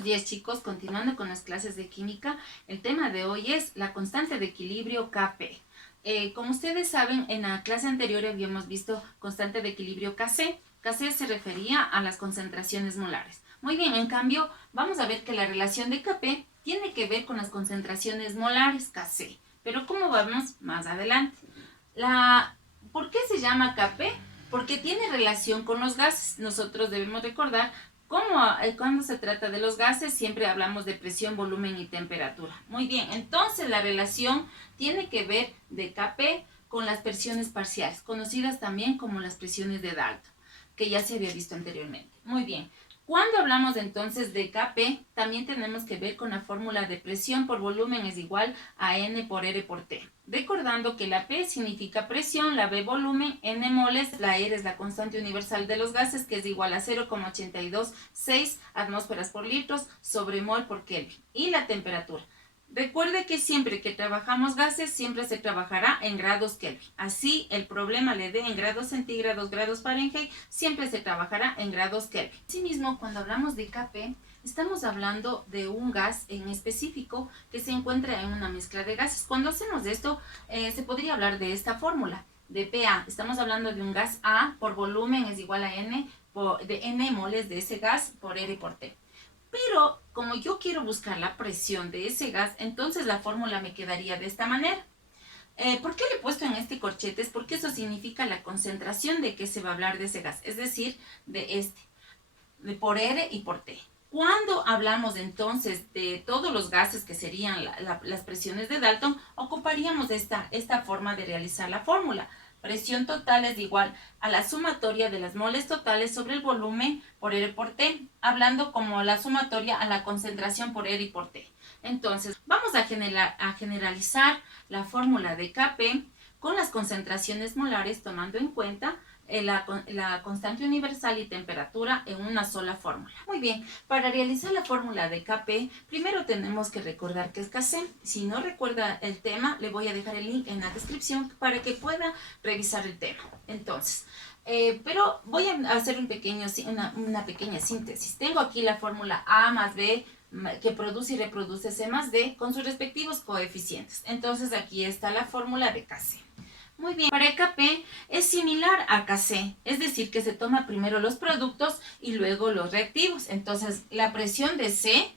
Buenos días, chicos, continuando con las clases de química, el tema de hoy es la constante de equilibrio Kp. Como ustedes saben, en la clase anterior habíamos visto constante de equilibrio Kc. Kc se refería a las concentraciones molares. Muy bien, en cambio, vamos a ver que la relación de Kp tiene que ver con las concentraciones molares Kc. Pero ¿cómo vamos más adelante? ¿Por qué se llama Kp? Porque tiene relación con los gases. Nosotros debemos recordar cuando se trata de los gases siempre hablamos de presión, volumen y temperatura. Muy bien, entonces la relación tiene que ver de Kp con las presiones parciales, conocidas también como las presiones de Dalton, que ya se había visto anteriormente. Muy bien, cuando hablamos entonces de Kp, también tenemos que ver con la fórmula de presión por volumen es igual a N por R por T. Recordando que la P significa presión, la B volumen, N moles, la R es la constante universal de los gases, que es igual a 0,826 atmósferas por litros sobre mol por Kelvin. Y la temperatura. Recuerde que siempre que trabajamos gases, siempre se trabajará en grados Kelvin. Así el problema le dé en grados centígrados, grados Fahrenheit, siempre se trabajará en grados Kelvin. Asimismo, cuando hablamos de Kp, estamos hablando de un gas en específico que se encuentra en una mezcla de gases. Cuando hacemos esto, se podría hablar de esta fórmula, de Pa. Estamos hablando de un gas A por volumen es igual a de N moles de ese gas por R por T. Pero como yo quiero buscar la presión de ese gas, entonces la fórmula me quedaría de esta manera. ¿Por qué le he puesto en este corchete? Es porque eso significa la concentración de que se va a hablar de ese gas, es decir, de por R y por T. Cuando hablamos entonces de todos los gases que serían las presiones de Dalton, ocuparíamos esta forma de realizar la fórmula. Presión total es igual a la sumatoria de las moles totales sobre el volumen por R por T, hablando como la sumatoria a la concentración por R y por T. Entonces, vamos a generalizar la fórmula de Kp con las concentraciones molares tomando en cuenta la constante universal y temperatura en una sola fórmula. Muy bien, para realizar la fórmula de Kp, primero tenemos que recordar que es Kc. Si no recuerda el tema, le voy a dejar el link en la descripción para que pueda revisar el tema. Entonces, pero voy a hacer una pequeña síntesis. Tengo aquí la fórmula A más B que produce y reproduce C más D con sus respectivos coeficientes. Entonces aquí está la fórmula de Kc. Muy bien, para Kp es similar a Kc, es decir, que se toma primero los productos y luego los reactivos. Entonces, la presión de C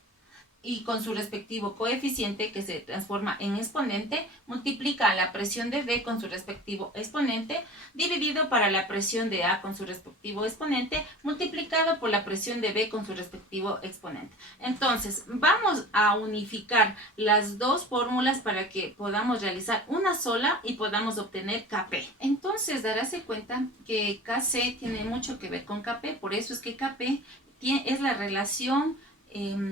y con su respectivo coeficiente que se transforma en exponente, multiplica la presión de D con su respectivo exponente, dividido para la presión de A con su respectivo exponente, multiplicado por la presión de B con su respectivo exponente. Entonces, vamos a unificar las dos fórmulas para que podamos realizar una sola y podamos obtener Kp. Entonces, darás cuenta que Kc tiene mucho que ver con Kp, por eso es que Kp es la relación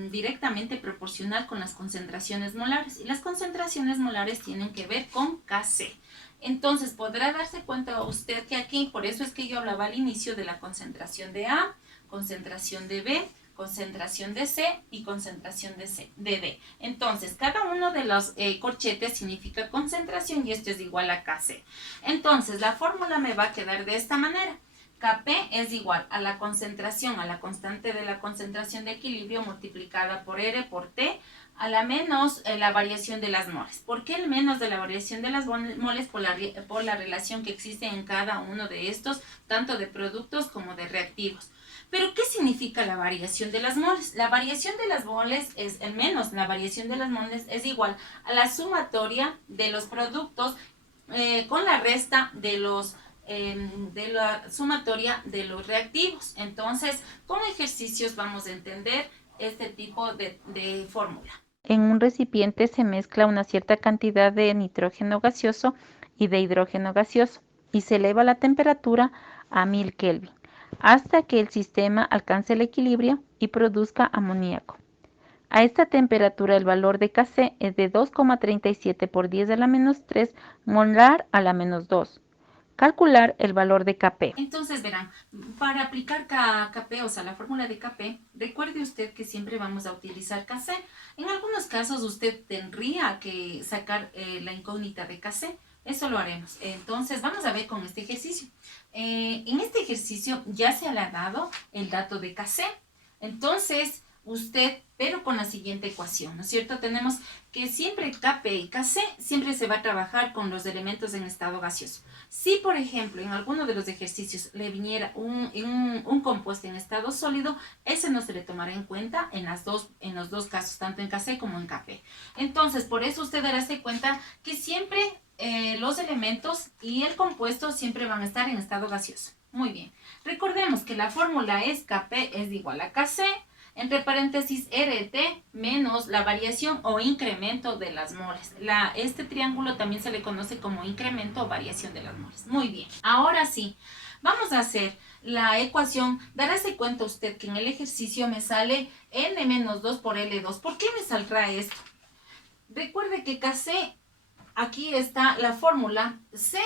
directamente proporcional con las concentraciones molares, y las concentraciones molares tienen que ver con Kc. Entonces podrá darse cuenta usted que aquí, por eso es que yo hablaba al inicio de la concentración de A, concentración de B, concentración de C y concentración de D. Entonces, cada uno de los corchetes significa concentración y esto es igual a Kc. Entonces, la fórmula me va a quedar de esta manera. Kp es igual a la concentración, a la constante de la concentración de equilibrio multiplicada por R por T, a la menos la variación de las moles. ¿Por qué el menos de la variación de las moles? Por la relación que existe en cada uno de estos, tanto de productos como de reactivos. ¿Pero qué significa la variación de las moles? La variación de las moles es el menos, la variación de las moles es igual a la sumatoria de los productos con la resta de la sumatoria de los reactivos. Entonces, con ejercicios vamos a entender este tipo de fórmula. En un recipiente se mezcla una cierta cantidad de nitrógeno gaseoso y de hidrógeno gaseoso y se eleva la temperatura a 1000 Kelvin hasta que el sistema alcance el equilibrio y produzca amoníaco. A esta temperatura el valor de Kc es de 2,37 por 10 a la menos 3 molar a la menos 2. Calcular el valor de Kp. Entonces verán, para aplicar Kp, o sea, la fórmula de Kp, recuerde usted que siempre vamos a utilizar Kc. En algunos casos usted tendría que sacar la incógnita de Kc. Eso lo haremos. Entonces vamos a ver con este ejercicio. En este ejercicio ya se le ha dado el dato de Kc. Entonces usted, pero con la siguiente ecuación, ¿no es cierto? Tenemos que siempre Kp y Kc siempre se va a trabajar con los elementos en estado gaseoso. Si, por ejemplo, en alguno de los ejercicios le viniera un compuesto en estado sólido, ese no se le tomará en cuenta en los dos casos, tanto en Kc como en Kp. Entonces, por eso usted dará cuenta que siempre los elementos y el compuesto siempre van a estar en estado gaseoso. Muy bien. Recordemos que la fórmula es Kp es igual a Kc, entre paréntesis RT menos la variación o incremento de las moles. Este triángulo también se le conoce como incremento o variación de las moles. Muy bien. Ahora sí, vamos a hacer la ecuación. Daráse cuenta usted que en el ejercicio me sale N-2 por L2. ¿Por qué me saldrá esto? Recuerde que Kc, aquí está la fórmula, C,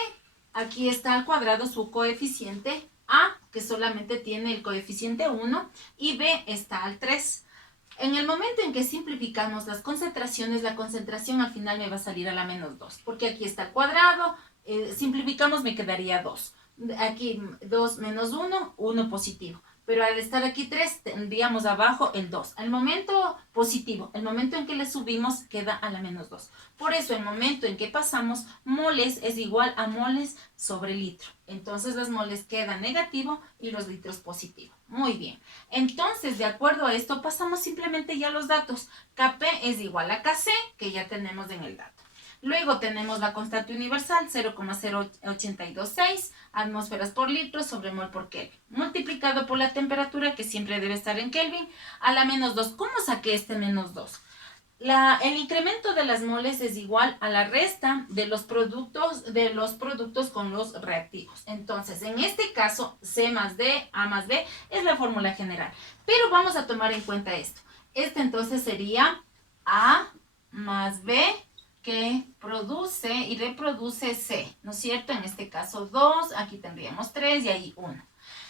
aquí está al cuadrado su coeficiente, A, que solamente tiene el coeficiente 1, y B está al 3. En el momento en que simplificamos las concentraciones, la concentración al final me va a salir a la menos 2, porque aquí está el cuadrado, simplificamos me quedaría 2. Aquí 2 menos 1, 1 positivo. Pero al estar aquí 3, tendríamos abajo el 2. Al momento positivo, el momento en que le subimos, queda a la menos 2. Por eso, el momento en que pasamos, moles es igual a moles sobre litro. Entonces, las moles quedan negativo y los litros positivo. Muy bien. Entonces, de acuerdo a esto, pasamos simplemente ya los datos. Kp es igual a Kc, que ya tenemos en el dato. Luego tenemos la constante universal, 0,0826 atmósferas por litro sobre mol por Kelvin, multiplicado por la temperatura, que siempre debe estar en Kelvin, a la menos 2. ¿Cómo saqué este menos 2? El incremento de las moles es igual a la resta de los productos con los reactivos. Entonces, en este caso, C más D, A más B, es la fórmula general. Pero vamos a tomar en cuenta esto. Este entonces sería A más B, que produce y reproduce C, ¿no es cierto? En este caso 2, aquí tendríamos 3 y ahí 1.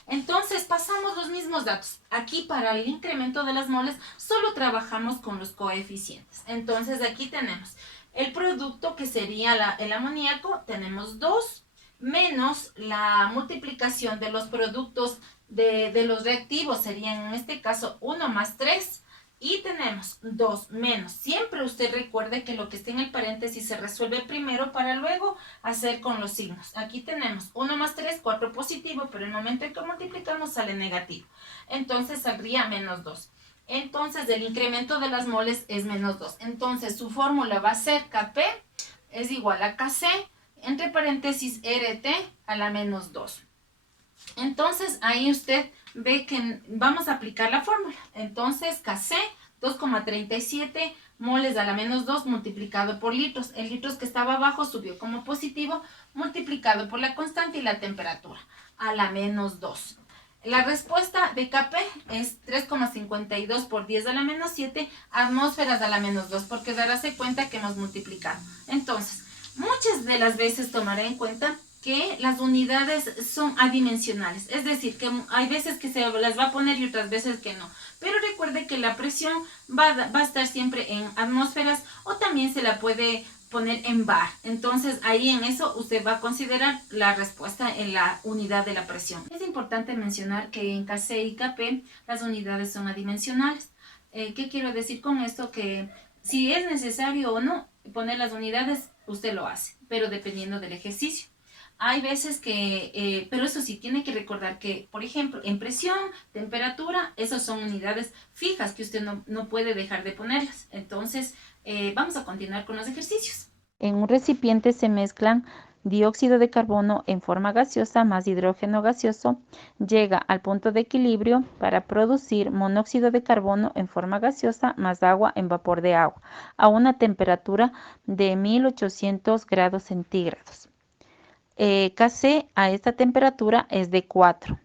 Entonces pasamos los mismos datos. Aquí para el incremento de las moles solo trabajamos con los coeficientes. Entonces aquí tenemos el producto, que sería el amoníaco, tenemos 2 menos la multiplicación de los productos de los reactivos, serían en este caso 1 más 3. Y tenemos 2 menos. Siempre usted recuerde que lo que esté en el paréntesis se resuelve primero para luego hacer con los signos. Aquí tenemos 1 más 3, 4 positivo, pero el momento en que multiplicamos sale negativo. Entonces saldría menos 2. Entonces el incremento de las moles es menos 2. Entonces su fórmula va a ser Kp es igual a Kc, entre paréntesis RT a la menos 2. Entonces ahí usted ve que vamos a aplicar la fórmula. Entonces Kc 2,37 moles a la menos 2 multiplicado por litros. El litros que estaba abajo subió como positivo, multiplicado por la constante y la temperatura a la menos 2. La respuesta de Kp es 3,52 por 10 a la menos 7 atmósferas a la menos 2, porque daráse cuenta que hemos multiplicado. Entonces, muchas de las veces tomaré en cuenta que las unidades son adimensionales, es decir, que hay veces que se las va a poner y otras veces que no. Pero recuerde que la presión va a estar siempre en atmósferas, o también se la puede poner en bar. Entonces ahí en eso usted va a considerar la respuesta en la unidad de la presión. Es importante mencionar que en Kc y Kp las unidades son adimensionales. ¿Qué quiero decir con esto? Que si es necesario o no poner las unidades, usted lo hace, pero dependiendo del ejercicio. Hay veces que, pero eso sí, tiene que recordar que, por ejemplo, en presión, temperatura, esas son unidades fijas que usted no puede dejar de ponerlas. Entonces, vamos a continuar con los ejercicios. En un recipiente se mezclan dióxido de carbono en forma gaseosa más hidrógeno gaseoso, llega al punto de equilibrio para producir monóxido de carbono en forma gaseosa más agua en vapor de agua, a una temperatura de 1800 grados centígrados. Kc a esta temperatura es de 4.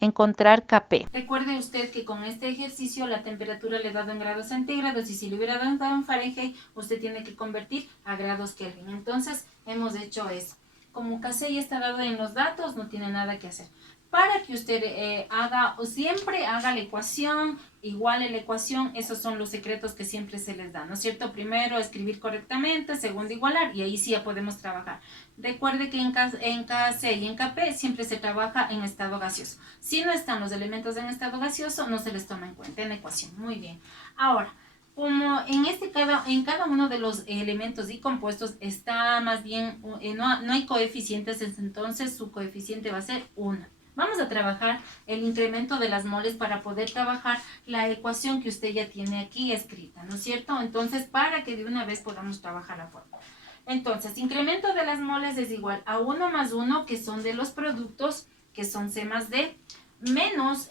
Encontrar Kp. Recuerde usted que con este ejercicio la temperatura le he dado en grados centígrados, y si le hubiera dado en Fahrenheit, usted tiene que convertir a grados Kelvin. Entonces hemos hecho eso. Como Kc ya está dado en los datos, no tiene nada que hacer. para que usted haga, o siempre haga la ecuación, iguale la ecuación. Esos son los secretos que siempre se les da, ¿no es cierto? Primero, escribir correctamente, segundo, igualar, y ahí sí ya podemos trabajar. Recuerde que en KC y en KP siempre se trabaja en estado gaseoso. Si no están los elementos en estado gaseoso, no se les toma en cuenta en la ecuación. Muy bien. Ahora, como en cada uno de los elementos y compuestos está más bien, no hay coeficientes, entonces su coeficiente va a ser 1. Vamos a trabajar el incremento de las moles para poder trabajar la ecuación que usted ya tiene aquí escrita, ¿no es cierto? Entonces, para que de una vez podamos trabajar la fórmula. Entonces, incremento de las moles es igual a 1 más 1, que son de los productos, que son C más D, menos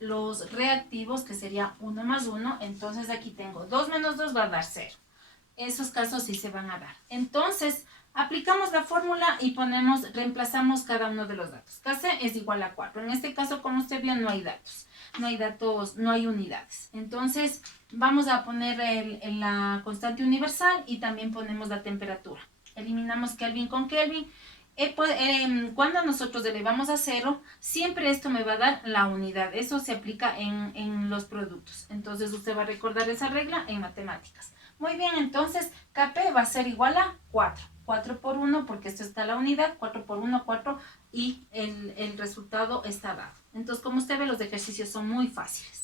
los reactivos, que sería 1 más 1. Entonces, aquí tengo 2 menos 2 va a dar 0. Esos casos sí se van a dar. Entonces, aplicamos la fórmula y reemplazamos cada uno de los datos. Kc es igual a 4. En este caso, como usted vio, no hay datos. No hay unidades. Entonces, vamos a poner la constante universal y también ponemos la temperatura. Eliminamos Kelvin con Kelvin. Cuando nosotros elevamos a 0, siempre esto me va a dar la unidad. Eso se aplica en los productos. Entonces, usted va a recordar esa regla en matemáticas. Muy bien, entonces Kp va a ser igual a 4. 4 por 1, porque esto está la unidad, 4 por 1, 4, y el resultado está dado. Entonces, como usted ve, los ejercicios son muy fáciles.